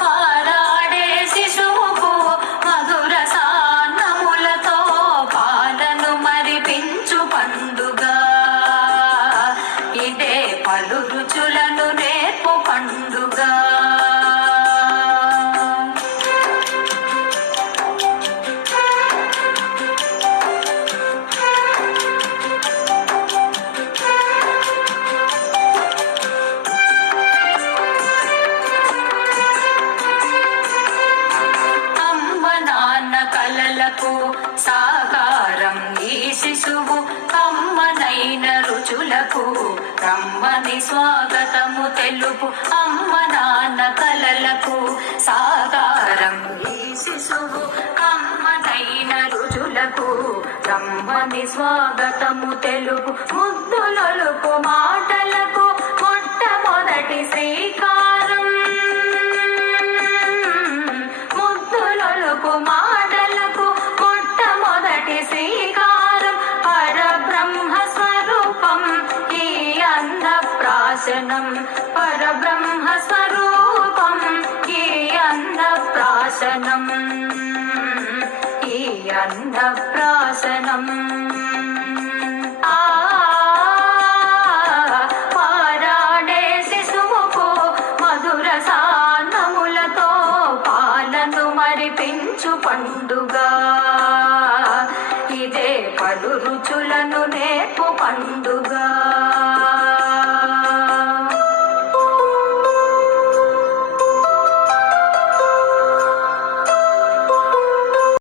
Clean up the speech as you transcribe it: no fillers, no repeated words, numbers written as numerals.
పారాడే శిశువుకు మధుర సాన్నములతో పాలను మరిపించు పండుగ. ఇదే పలు రుచులను నేర్పు పండుగ. సాకారం ఈ శిశువు అమ్మనైన రుచులకు రమ్మని స్వాగతము తెలుపు. అమ్మ నాన్న కలలకు సాకారం ఈ శిశువు అమ్మనైన రుచులకు రమ్మని స్వాగతము తెలుపు. ముద్దులొలుపు మాటలకు మొట్టమొదటి శ్రీకారం. ముద్దులొలుపు మాటలకు మొట్టమొదటి శ్రీకారం. పరబ్రహ్మ స్వరూపం ఈ అన్నప్రాశనం. పరబ్రహ్మ స్వరూపం ఈ అన్నప్రాశనం. ఈ అన్నప్రాశనం. పారాడే శిశువుకు మధుర సాన్నములతో పాలను మరిపించు పండుగ. ఇదే పలు రుచులను నేర్పు పండుగ.